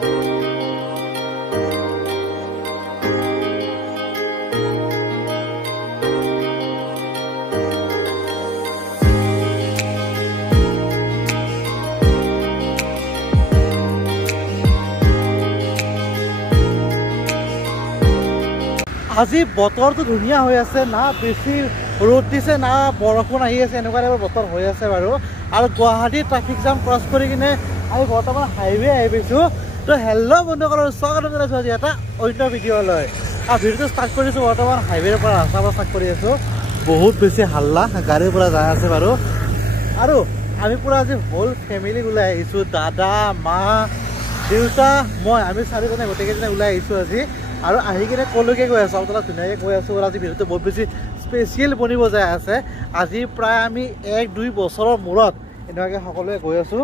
আজি বতৰটো ধুনীয়া হৈ আছে না বেছি ৰ'দ দিছে না বৰষুণ আহি আছে এনেকুৱা টাইপৰ বতৰ হৈ আছে বাৰু আৰু গুৱাহাটী ট্ৰাফিক জাম ক্ৰছ কৰি কিনে আমি বৰ্তমান হাইৱে আহি পাইছোঁ তো হেল্ল' বন্ধুসকলৰ স্বাগতম জনাইছোঁ আজি এটা অন্য ভিডিঅ'লৈ আৰু ভিডিঅ'টো ষ্টাৰ্ট কৰিছোঁ বৰ্তমান হাইৱেৰ পৰা ৰাস্তাৰ পৰা ষ্টাৰ্ট কৰি আছোঁ বহুত বেছি হাল্লা গাড়ীৰ পৰা যাই আছে বাৰু আৰু আমি পুৰা আজি হোল ফেমিলি ওলাই আহিছোঁ দাদা মা দেউতা মই আমি চাৰিজনে গোটেইকেইজনে ওলাই আহিছোঁ আজি আৰু আহি কিনে কলৈকে গৈ আছোঁ আপোনালোক ধুনীয়াকৈ কৈ আছোঁ আজি ভিডিঅ'টো বহুত বেছি স্পেচিয়েল বনিব যায় আছে আজি প্ৰায় আমি 1-2 বছৰৰ মূৰত এনেকুৱাকৈ সকলোৱে গৈ আছোঁ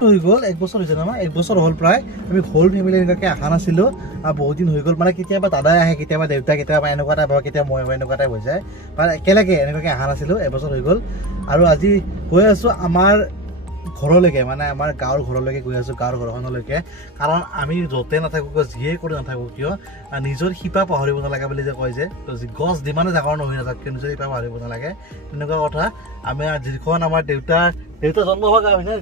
হৈ গ'ল 1 বছৰ হৈছে নহয় 1 বছৰ হ'ল প্ৰায় আমি হোল ফেমিলি এনেকুৱাকৈ অহা নাছিলোঁ আৰু বহুত দিন হৈ গ'ল মানে কেতিয়াবা দাদাই আহে কেতিয়াবা দেউতা কেতিয়াবা এনেকুৱা টাইপ হয় কেতিয়াবা মই এনেকুৱা টাইপ হৈ যায় মানে একেলগে এনেকুৱাকৈ অহা নাছিলোঁ 1 বছৰ হৈ গ'ল আৰু আজি গৈ আছোঁ আমাৰ ঘৰলৈকে মানে আমাৰ গাঁৱৰ ঘৰলৈকে গৈ আছোঁ গাঁৱৰ ঘৰখনলৈকে কাৰণ আমি য'তে নাথাকোঁ যিয়ে কৰি নাথাকোঁ কিয় নিজৰ শিপা পাহৰিব নালাগে বুলি যে কয় যে গছ যিমানে ডাঙৰ নহয় নাথাক কিয় নিজৰ শিপা পাহৰিব নালাগে তেনেকুৱা কথা আমি যিখন আমাৰ দেউতা জন্ম হোৱা গাঁও হয় না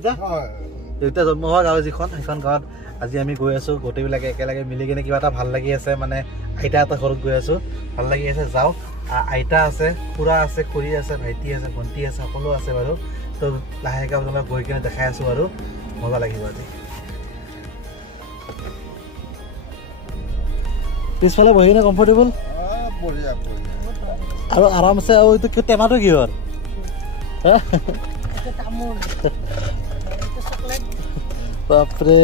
দেউতা জন্ম হোৱা গাঁও যিখন সেইখন গাঁৱত আজি আমি গৈ আছোঁ গোটেইবিলাকে একেলগে মিলি কিনে কিবা এটা ভাল লাগি আছে মানে আইতা এটা ঘৰত গৈ আছোঁ ভাল লাগি আছে যাওঁ আইতা আছে খুৰা আছে খুৰী আছে ভাইটি আছে ভণ্টি আছে সকলো আছে বাৰু তো লাহেকৈ আপোনালোক গৈ কিনে দেখাই আছোঁ আৰু মজা লাগিব আজি পিছফালে বহি কিনে কমফৰ্টেবল আৰু আৰামছে আৰু এইটো টেমাটো কিহৰ বাপৰে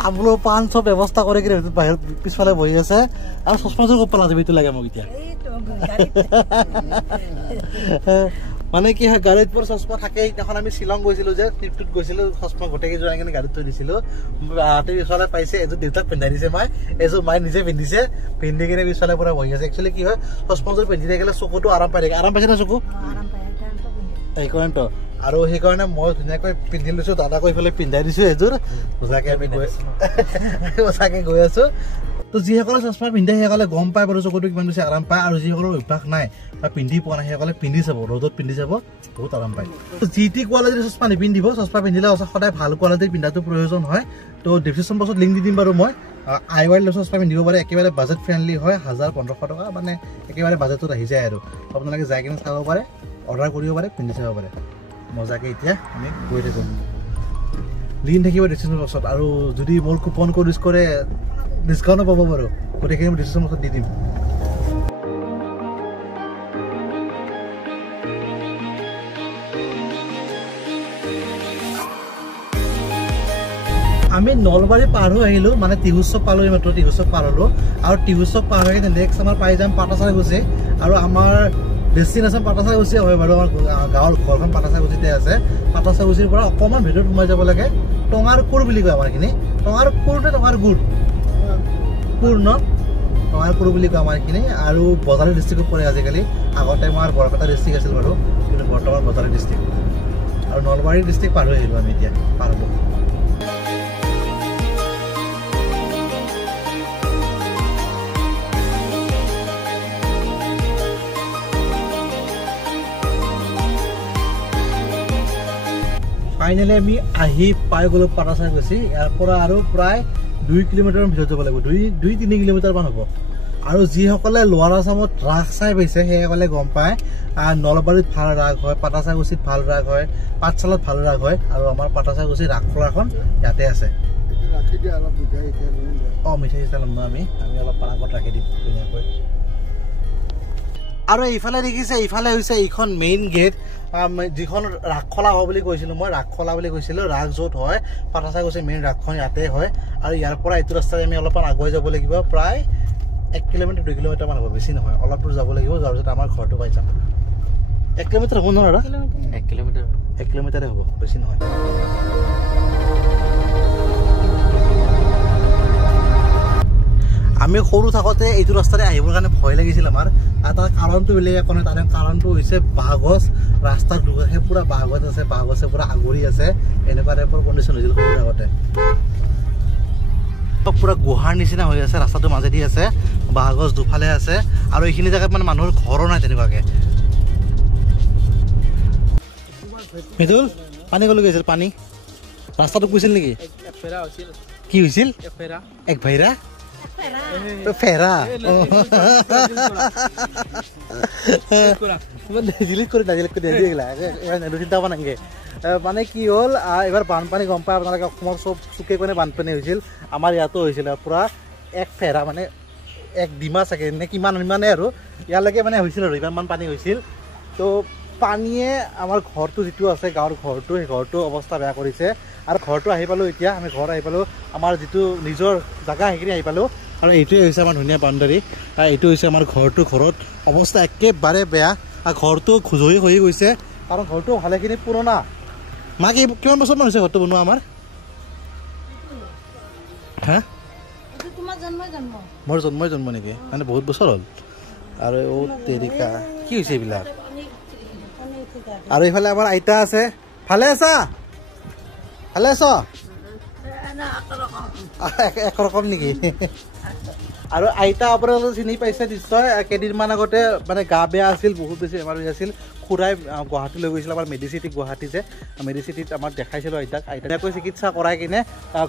তামোলৰ পাণ চব ব্যৱস্থা কৰি কিনে বাহিৰত পিছফালে বহি আছে আৰু চশমাযোৰ ক'ত পালা যাবি এইটো লাগে মোক এতিয়া মানে কি হয় গাড়ীত পৰা চশমা থাকে সেইদিনাখন আমি শ্বিলং গৈছিলোঁ যে ট্ৰিপটোত গৈছিলোঁ চশমা গোটেইকেইযোৰ আনি কিনে গাড়ীত থৈ দিছিলোঁ পিছফালে পাইছে এযোৰ দেউতাক পিন্ধাই দিছে মায়ে এযোৰ মায়ে নিজে পিন্ধিছে পিন্ধি কিনে পিছফালে পৰা বহি আছে একচুৱেলি কি হয় চশমাযোৰ পিন্ধি থাকিলে চকুটো আৰাম পাই থাকে আৰাম পাইছে না চকু সেইকাৰণেতো আৰু সেইকাৰণে মই ধুনীয়াকৈ পিন্ধি লৈছোঁ দাদাকৈ এইফালে পিন্ধাই দিছোঁ এযোৰ সঁচাকৈ আমি সঁচাকৈ গৈ আছোঁ তো যিসকলে চশমা পিন্ধে সেইসকলে গম পায় বাৰু চকুটো কিমান বেছি আৰাম পায় আৰু যিসকলৰ অভ্যাস নাই বা পিন্ধি পোৱা নাই সেইসকলে পিন্ধি চাব ৰ'দত পিন্ধি চাব বহুত আৰাম পায় তো যি টি কোৱালিটিৰ চশমা নিপিন্ধিব চশমা পিন্ধিলে সদায় ভাল কোৱালিটিৰ পিন্ধাটো প্ৰয়োজন হয় তো ডিছক্ৰিপশ্যন বক্সত লিংক দি দিম বাৰু মই আইৱাইল্ড চশমা পিন্ধিব পাৰে একেবাৰে বাজেট ফ্ৰেণ্ডলি হয় 1000-1500 টকা মানে একেবাৰে বাজেটত আহি যায় আৰু আপোনালোকে যাই কিনে চাব পাৰে অৰ্ডাৰ কৰিব পাৰে পিন্ধি চাব পাৰে মজাকৈ এতিয়া আমি গৈ থাকোঁ লিংক থাকিব ডিছক্ৰিপশ্যন বক্সত আৰু যদি মোৰ কুপন কোড ইউজ কৰে ডিছকাউণ্টো পাব বাৰু গোটেইখিনি মই ডিছক্ৰিপশ্যন বক্সত দি দিম আমি নলবাৰী পাৰ হৈ আহিলোঁ মানে টিহুচক পালোঁ মাত্ৰ টিহুচক পাৰ হ'লোঁ আৰু টিহুচক পাৰ হৈ কিনে নেক্সট আমাৰ পাই যাম পাটাচাৰকুছি আৰু আমাৰ ডেষ্টিনেশ্যন পাটাচাৰকুছি হয় বাৰু আমাৰ গাঁৱৰ ঘৰখন পাটাচাৰকুছিতে আছে পাটাচাৰকুছিৰ পৰা অকণমান ভিতৰত সোমাই যাব লাগে টঙাৰ কোৰ বুলি কয় আমাৰখিনি টঙাৰ কোৰ নে টঙাৰ গুড় কোৰ ন টঙাৰ কোৰ বুলি কয় আমাৰখিনি আৰু বজালী ডিষ্ট্ৰিক্টত পৰে আজিকালি আগতে আমাৰ বৰপেটা ডিষ্ট্ৰিক্ট আছিল বাৰু কিন্তু বৰ্তমান বজালী ডিষ্ট্ৰিক্ট আৰু নলবাৰী ডিষ্ট্ৰিক্ট পাৰ হৈ আহিলোঁ আমি এতিয়া পাৰ হ'লোঁ ফাইনেলি আমি আহি পাই গ'লোঁ পাটাচাৰকুছি ইয়াৰ পৰা আৰু প্ৰায় 2 কিলোমিটাৰৰ ভিতৰত যাব লাগিব 2-3 কিলোমিটাৰমান হ'ব আৰু যিসকলে লোৱাৰ আছামত ৰাস চাই পাইছে সেইসকলে গম পায় নলবাৰীত ভাল ৰাস হয় পাটাচাৰকুছিত ভাল ৰাস হয় পাঠশালাত ভাল ৰাস হয় আৰু আমাৰ পাটাচাৰকুছিৰ ৰাসখোলাখন ইয়াতে আছে মিঠাই চিঠাই ল'ম ন আমি অলপ আগত ৰাখি দিম ধুনীয়াকৈ আৰু এইফালে দেখিছে এইফালে হৈছে এইখন মেইন গেট যিখন ৰাসখোলা হয় বুলি কৈছিলোঁ মই ৰাসখোলা বুলি কৈছিলোঁ ৰাস য'ত হয় পাটাচাৰকুছি মেইন ৰাসখন ইয়াতে হয় আৰু ইয়াৰ পৰা এইটো ৰাস্তাৰে আমি অলপমান আগুৱাই যাব লাগিব প্ৰায় 1 কিলোমিটাৰ 2 কিলোমিটাৰমান হ'ব বেছি নহয় অলপ দূৰ যাব লাগিব যোৱাৰ পিছত আমাৰ ঘৰটো পাই যাম 1 কিলোমিটাৰ হ'ব নহয় 1 কিলোমিটাৰে হ'ব বেছি নহয় আমি সৰু থাকোঁতে এইটো ৰাস্তাৰে আহিবৰ কাৰণে ভয় লাগিছিল আমাৰ আৰু তাৰ কাৰণটো বেলেগ একো নাই তাৰে কাৰণটো হৈছে বাঁহগছ ৰাস্তাৰ দুকাষে পুৰা বাঁহগছ আছে বাঁহগছে পুৰা আগুৰি আছে এনেকুৱা টাইপৰ কণ্ডিশ্যন হৈছিল সৰু থাকোঁতে পুৰা গুহাৰ নিচিনা হৈ আছে ৰাস্তাটো মাজেদি আছে বাঁহগছ দুফালে আছে আৰু এইখিনি জেগাত মানে মানুহৰ ঘৰো নাই তেনেকুৱাকে মিতুল পানী গ'লে গৈছিল পানী ৰাস্তাটো গৈছিল নেকি কি হৈছিল এক ভাইৰা ফেৰা ডিলিট কৰি চিন্তা পোৱা নাগে মানে কি হ'ল এইবাৰ বানপানী গম পায় আপোনালোকে অসমৰ চব চুকে কোণে বানপানী হৈছিল আমাৰ ইয়াতো হৈছিল পূৰা এক ফেৰা মানে এক ডিমা চাগে নে কিমান ইমানে আৰু ইয়ালৈকে মানে হৈছিল আৰু ইমানমান পানী হৈছিল তো পানীয়ে আমাৰ ঘৰটো যিটো আছে গাঁৱৰ ঘৰটো সেই ঘৰটো অৱস্থা বেয়া কৰিছে আৰু ঘৰটো আহি পালোঁ এতিয়া আমি ঘৰ আহি পালোঁ আমাৰ যিটো নিজৰ জেগা সেইখিনি আহি পালোঁ আৰু এইটোৱে হৈছে আমাৰ ধুনীয়া বাউণ্ডাৰী এইটো হৈছে আমাৰ ঘৰটো ঘৰত অৱস্থা একেবাৰে বেয়া আৰু ঘৰটো খোজহি হৈ গৈছে কাৰণ ঘৰটো ভালেখিনি পুৰণা মা কি কিমান বছৰমান হৈছে ঘৰটো বনোৱা আমাৰ হা মোৰ জন্মই জন্ম নেকি মানে বহুত বছৰ হ'ল আৰু তেৰিকা কি হৈছে এইবিলাক আৰু এইফালে আমাৰ আইতা আছে ভালে আছা ভালে আছ একৰকম নেকি আৰু আইতা আপোনালোকে চিনি পাইছে নিশ্চয় কেইদিনমান আগতে মানে গা বেয়া আছিল বহুত বেছি বেমাৰ হৈ আছিল খুৰাই গুৱাহাটী লৈ গৈছিল আমাৰ মেডিচিটি গুৱাহাটী যে মেডিচিটিত আমাক দেখাইছিলোঁ আইতাকৈ চিকিৎসা কৰাই কিনে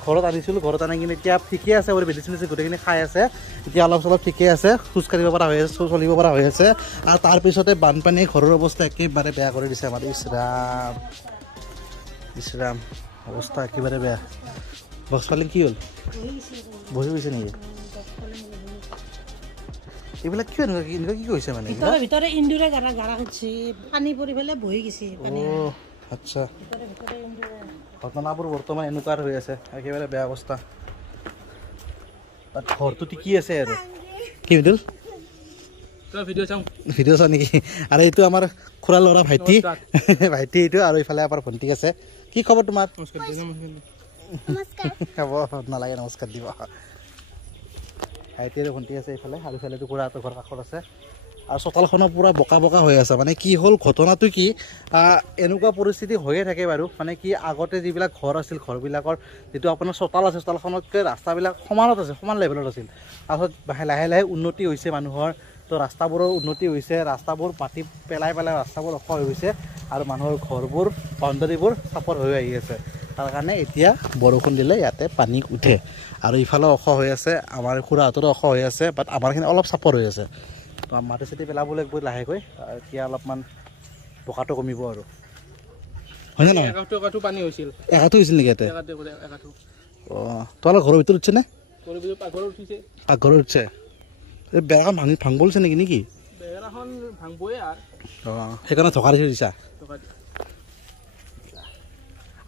ঘৰত আনিছিলোঁ ঘৰত আনি কিনে এতিয়া ঠিকে আছে আৰু মেডিচিন গোটেইখিনি খাই আছে এতিয়া অলপ চলপ ঠিকে আছে খোজকাঢ়িব পৰা হৈ আছে চলিব পৰা হৈ আছে আৰু তাৰপিছতে বানপানীয়ে ঘৰৰ অৱস্থা একেবাৰে বেয়া কৰি দিছে আমাৰ ইছৰাম ইছৰাম অৱস্থা একেবাৰে বেয়া বক্সফালে কি হ'ল বহি গৈছে নেকি এইবিলাক কিয় এনেকুৱা কি কৈছে মানে ভিতৰে ইন্দুৰে গাৰা খুঁজছি পানী পৰি পেলাই বহি গৈছে আচ্ছা ঘটনাবোৰ বৰ্তমান এনেকুৱা হৈ আছে একেবাৰে বেয়া অৱস্থা ঘৰটো টিকি আছে আৰু কি মিদুল ভিডিঅ' চাওঁ নেকি আৰু এইটো আমাৰ খুৰা ল'ৰা ভাইটি ভাইটি এইটো আৰু এইফালে আমাৰ ভণ্টি আছে কি খবৰ তোমাৰ হ'ব নালাগে নমস্কাৰ দিব ভাইটি আৰু ভণ্টি আছে এইফালে আৰু ইফালেতো খুৰাহঁতৰ ঘৰ কাষত আছে আৰু চোতালখনো পূৰা বোকা বোকা হৈ আছে মানে কি হ'ল ঘটনাটো কি এনেকুৱা পৰিস্থিতি হৈয়ে থাকে বাৰু মানে কি আগতে যিবিলাক ঘৰ আছিল ঘৰবিলাকৰ যিটো আপোনাৰ চোতাল আছে চোতালখনতকৈ ৰাস্তাবিলাক সমানত আছে সমান লেভেলত আছিল তাৰপিছত লাহে লাহে উন্নতি হৈছে মানুহৰ তো ৰাস্তাবোৰৰ উন্নতি হৈছে ৰাস্তাবোৰ মাটি পেলাই পেলাই ৰাস্তাবোৰ ওখ হৈ গৈছে আৰু মানুহৰ ঘৰবোৰ বাউণ্ডাৰীবোৰ চাপৰ হৈ আহি আছে তাৰ কাৰণে এতিয়া বৰষুণ দিলে ইয়াতে পানী উঠে আৰু ইফালে ওখ হৈ আছে আমাৰ খুৰাহঁতৰো ওখ হৈ আছে বাট আমাৰখিনি অলপ চাপৰ হৈ আছে তো মাটি চাটি পেলাব লাগিব লাহেকৈ এতিয়া অলপমান বোকাটো কমিব আৰু হয়নে নহয় পানী হৈছিল একাঠো হৈছিল নেকি ইয়াতে অঁ তোমালোকৰ ঘৰৰ ভিতৰত উঠিছে নে পাকঘৰত উঠিছে এই বেৰাখন ভাঙিব লৈছে নেকি নেকি অঁ সেইকাৰণে ঢকা দি দিছা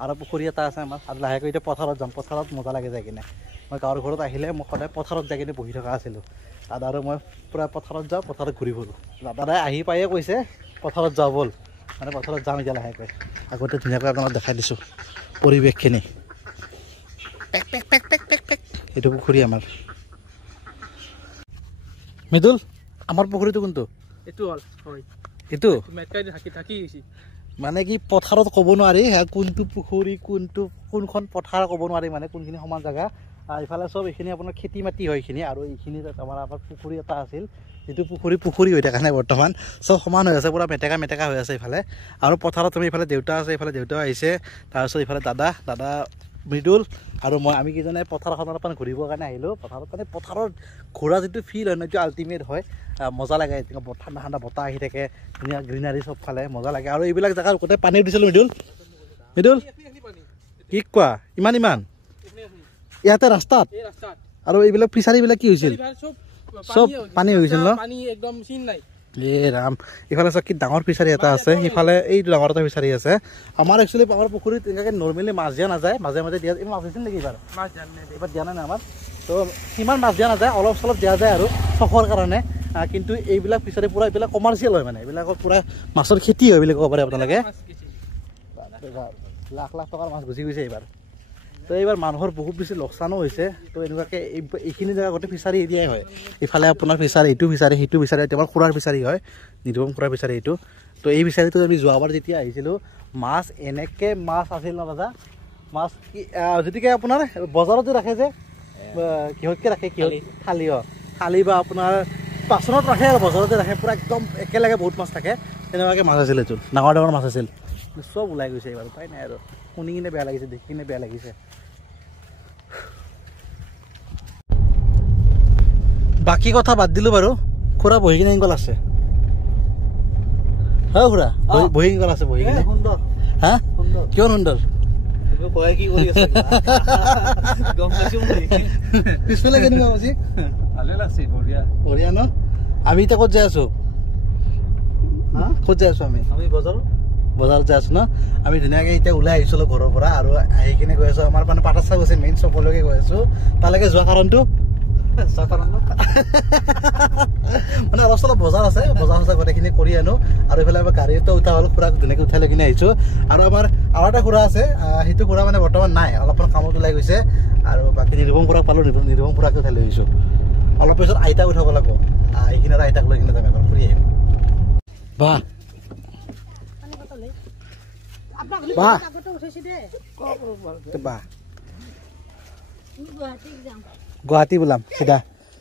আৰু পুখুৰী এটা আছে আমাৰ আৰু লাহেকৈ এতিয়া পথাৰত যাম পথাৰত মজা লাগে যায় কিনে মই গাঁৱৰ ঘৰত আহিলে মই সদায় পথাৰত যাই কিনে বহি থকা আছিলোঁ দাদা আৰু মই পূৰা পথাৰত যাওঁ পথাৰত ঘূৰি ফুৰোঁ দাদাই আহি পায়ে কৈছে পথাৰত যাওঁ ব'ল মানে পথাৰত যাম এতিয়া লাহেকৈ আগতে ধুনীয়াকৈ আপোনালোকক দেখাই দিছোঁ পৰিৱেশখিনি পেক পেক পেক পেক পেক পেক এইটো পুখুৰী আমাৰ মৃদুল আমাৰ পুখুৰীটো কোনটো এইটো হ'ল হয় এইটো থাকি মানে কি পথাৰত ক'ব নোৱাৰি কোনটো পুখুৰী কোনখন পথাৰ ক'ব নোৱাৰি মানে কোনখিনি সমান জেগা ইফালে চব এইখিনি আপোনাৰ খেতি মাটি হয় এইখিনি আৰু এইখিনি আমাৰ পুখুৰী এটা আছিল যিটো পুখুৰী হৈ থকা নাই বৰ্তমান চব সমান হৈ আছে পূৰা মেটেকা হৈ আছে ইফালে আৰু পথাৰত তুমি ইফালে দেউতা আছে ইফালে দেউতাও আহিছে তাৰপিছত ইফালে দাদা মৃদুল আৰু মই আমি কেইজনে পথাৰখনৰ পৰা ঘূৰিবৰ কাৰণে আহিলোঁ পথাৰত মানে পথাৰত ঘূৰা যিটো ফিল হয় ন এইটো আল্টিমেট হয় মজা লাগে ঠাণ্ডা ঠাণ্ডা বতাহ আহি থাকে ধুনীয়া গ্ৰীনাৰী চবফালে মজা লাগে আৰু এইবিলাক জেগাত গোটেই পানী উঠিছিলোঁ মৃদুল কি কোৱা ইমান ইয়াতে ৰাস্তাত আৰু এইবিলাক ফিচাৰীবিলাক কি হৈছিল চব পানী হৈ গৈছিল ন এ ৰাম ইফালে চব কি ডাঙৰ ফিচাৰী এটা আছে সিফালে এইটো ডাঙৰ এটা ফিচাৰী আছে আমাৰ একচুৱেলি আমাৰ পুখুৰীত তেনেকৈ নৰ্মেলি মাছ দিয়া নাযায় মাজে মাজে দিয়া মাছ হৈছিল নেকি এইবাৰ দিয়া নাই আমাৰ তো সিমান মাছ দিয়া নাযায় অলপ চলপ দিয়া যায় আৰু চখৰ কাৰণে কিন্তু এইবিলাক ফিচাৰী পূৰা এইবিলাক কমাৰ্চিয়েল হয় মানে এইবিলাকত পূৰা মাছৰ খেতি হয় বুলি ক'ব পাৰে আপোনালোকে লাখ লাখ টকাৰ মাছ গুচি গৈছে এইবাৰ তো এইবাৰ মানুহৰ বহুত বেছি লোকচানো হৈছে তো এনেকুৱাকৈ এইখিনি জেগা গোটেই ফিচাৰী এৰিয়াই হয় ইফালে আপোনাৰ ফিচাৰী এইটো ফিচাৰী সেইটো ফিচাৰী আমাৰ খুৰাৰ ফিচাৰী হয় নিৰুপম খুৰাৰ ফিচাৰী এইটো তো এই ফিচাৰীটো আমি যোৱাবাৰ যেতিয়া আহিছিলোঁ মাছ এনেকৈ মাছ আছিল ন দাদা মাছ কি যদিকে আপোনাৰ বজাৰত যে ৰাখে যে কিহতকে ৰাখে কিহত থালি থালি বা আপোনাৰ বাচনত ৰাখে আৰু বজাৰতে ৰাখে পুৰা একদম একেলগে বহুত মাছ থাকে তেনেকুৱাকৈ মাছ আছিল এইটো ডাঙৰ ডাঙৰ মাছ আছিল চব ওলাই গৈছে এইবাৰ উপায় নাই আৰু শুনি কিনে বেয়া লাগিছে দেখি কিনে বেয়া লাগিছে বাকী কথা বাদ দিলোঁ বাৰু খুৰা বহি কিনে ইংকল আছে হয় খুৰা বহি ইংকল আছে বহি কিনে সুন্দৰ হা কিমান সুন্দৰ পিছফালে কেনেকুৱা হৈছে ভালে লাগছে বঢ়িয়া বঢ়িয়া ন আমি এতিয়া ক'ত যাই আছো ক'ত যাই আছো আমি বজাৰত যাই আছো ন আমি ধুনীয়াকৈ এতিয়া ওলাই আহিছিলোঁ ঘৰৰ পৰা আৰু আহি কিনে গৈ আছো আমাৰ মানে পাঠাৰ চাহ গৈছে মেইন চকলৈকে গৈ আছো তালৈকে যোৱা কাৰণটো মানে অলপ চলপ বজাৰ আছে বজাৰ চজাৰ গোটেইখিনি কৰি আনো আৰু এইফালে আমাৰ গাড়ীতো উঠা হ'ল খুৰাক ধুনীয়াকৈ উঠাই লৈ কিনে আহিছোঁ আৰু আমাৰ আৰু এটা খুৰা আছে সেইটো খুৰা মানে বৰ্তমান নাই অলপমান কামত ওলাই গৈছে আৰু বাকী নিৰুপম খুৰাক পালোঁ নিৰুপম খুৰাকে উঠাই লৈ আহিছোঁ অলপ পিছত আইতাক উঠাব লাগিব এইখিনি আৰু আইতাক লৈ কিনে যাম এবাৰ ফুৰি আহিম বাহ বাহ বাহ গুৱাহাটী বোলাম চিধা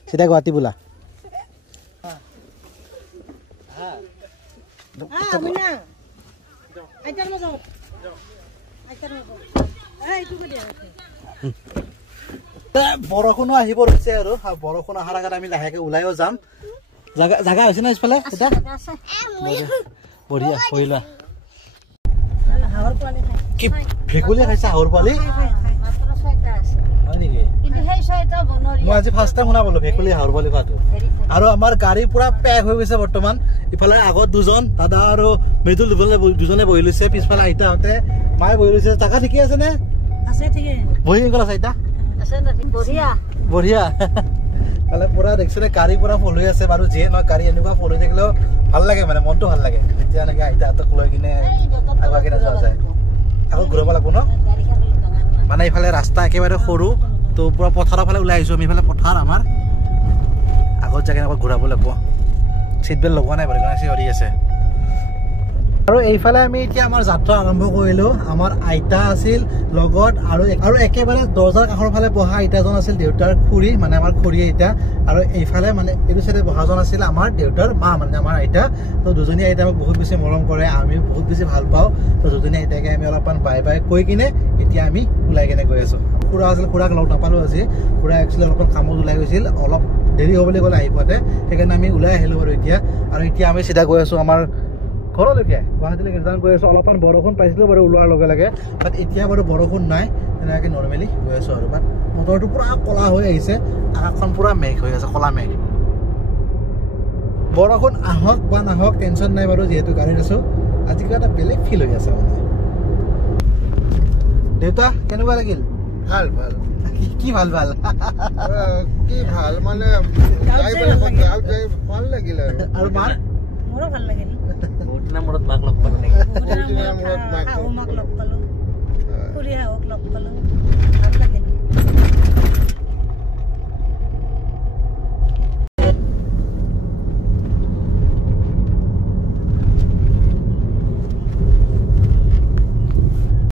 চিধা গুৱাহাটী বোলা বৰষুণো আহিব ধৰিছে আৰু বৰষুণ অহাৰ আগত আমি লাহেকে ওলাইও যাম জাগা হৈছে না পিছফালে বঢ়িয়া কৰিলা কি ভেকুলী খাইছা হাঁহৰ পোৱালি হয় নেকি মই আজি ফাৰ্ষ্ট টাইম শুনা পালো ভেকুলী হাঁহৰ পোৱালি খোৱাটো আৰু আমাৰ গাড়ী পুৰা পেক হৈ গৈছে বৰ্তমান ইফালে আগত দুজন দাদা আৰু মৃদুল দুজনে বহি লৈছে পিছফালে আইতাহঁতে মায়ে বহি লৈছে জাগা ঠিকে আছে নে বহি গ'ল আছে আইতা বঢ়িয়া তাহলে পুৰা দেখিছো গাড়ী পুৰা ফুল হৈ আছে বাৰু যিয়ে নহয় গাড়ী এনেকুৱা ফুল হৈ থাকিলেও ভাল লাগে মানে মনটো ভাল লাগে এতিয়া এনেকে আইতাহঁতক লৈ কিনে আগা কিনে যোৱা যায় আকৌ ঘূৰাব লাগিব ন মানে এইফালে ৰাস্তা একেবাৰে সৰু তো পুৰা পথাৰৰ ফালে ওলাই আহিছোঁ আমি এইফালে পথাৰ আমাৰ আগত যায় কেনেকৈ ঘূৰাব লাগিব চিট বেল্ট লগোৱা নাই বাৰু চিঞৰি আছে আৰু এইফালে আমি এতিয়া আমাৰ যাত্ৰা আৰম্ভ কৰিলোঁ আমাৰ আইতা আছিল লগত আৰু একেবাৰে দৰ্জাৰ কাষৰ ফালে বহা আইতাজন আছিল দেউতাৰ খুৰী মানে আমাৰ খুৰী আইতা আৰু এইফালে মানে এইটো চাইডে বহাজন আছিল আমাৰ দেউতাৰ মা মানে আমাৰ আইতা তো দুজনী আইতা আমাক বহুত বেছি মৰম কৰে আমি বহুত বেছি ভাল পাওঁ তো দুজনী আইতাকে আমি অলপমান বাই বাই কৈ কিনে এতিয়া আমি ওলাই কিনে গৈ আছোঁ খুৰা আছিল খুৰাক লগ নাপালোঁ আজি খুৰা একচুৱেলি অলপমান কামত ওলাই গৈছিল অলপ দেৰি হ'ব বুলি ক'লে আহি পোৱাতে সেইকাৰণে আমি ওলাই আহিলোঁ বাৰু আৰু এতিয়া আমি চিধা গৈ আছোঁ আমাৰ ঘৰলৈকে গুৱাহাটীলৈকে ৰিটাৰ্ণ গৈ আছোঁ অলপমান বৰষুণ পাইছিলোঁ বাৰু ওলোৱাৰ লগে লগে বাট এতিয়া বাৰু বৰষুণ নাই তেনেকৈ নৰ্মেলি গৈ আছোঁ আৰু বাট বতৰটো পূৰা ক'লা হৈ আহিছে আকাশখন পূৰা মেঘ হৈ আছে ক'লা মেঘ বৰষুণ আহক বা নাহক টেনশ্যন নাই বাৰু যিহেতু গাড়ীত আছোঁ আজি কিবা এটা বেলেগ ফিল হৈ আছে মানে দেউতা কেনেকুৱা লাগিল ভাল ভাল কি ভাল ভাল কি ভাল মানে ভাল লাগিল আৰু মাৰ মোৰো ভাল লাগিল বহুত দিনৰ মূৰত মাক লগ পালোঁ নেকি শাহু মাক লগ পালোঁ খুৰী শাহুক লগ পালোঁ